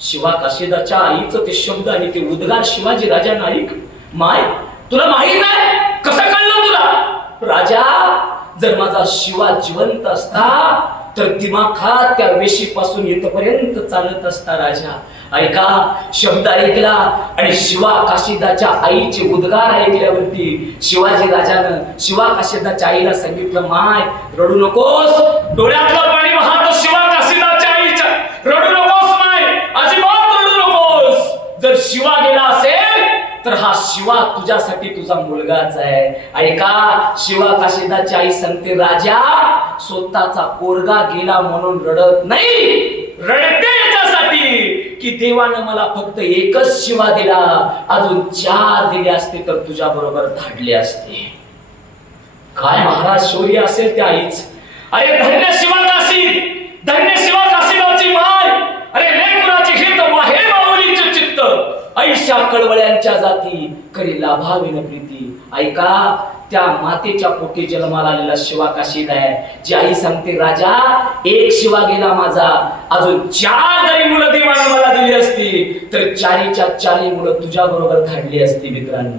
शिवा काशिदाच्या आईचं ते शब्द आणि ते उद्गार शिवाजी राजा ऐक. माय तुला माहीत आहे? कसं कळलं तुला? राजा जर माझा शिवा जिवंत असता तर दिमाखात त्या वेशीपासून इथपर्यंत चालत असता राजा. ऐका शब्द ऐकला आणि शिवा काशिदाच्या आईचे उद्गार ऐकल्यावरती शिवाजी राजानं शिवा काशिदाच्या आईला सांगितलं माय रडू नकोस डोळ्यातलं पाणी वाहत शिवा काशिदाच्या आईच्या रडू नकोस माय अजिबात रडू नकोस जर शिवा गेला असेल तर हा शिवा तुझ्यासाठी तुझा मुलगाच आहे. ऐका शिवा काशिदाची आई सांगते राजा स्वतःचा पोरगा गेला म्हणून रडत नाही. रडते याच्यासाठी की देवानं मला फक्त एकच शिवा दिला. अजून चार दिले असते तर तुझ्या बरोबर धाडले असते. काय महाराज शौर्य असेल त्या आईच? अरे धन्य शिवा काशी! धन्य शिवा आयुष्या कळवळ्यांच्या जाती करी लाभाविन प्रीती. ऐका त्या मातेच्या पोटी जन्माला आलेला शिवा काशीद आहे. जी आई सांगते राजा एक शिवा गेला माझा. अजून चार जरी मुलं देवाने मला दिली असती तर चारीच्या चारी मुलं तुझ्या बरोबर धाडली असती मित्रांनो.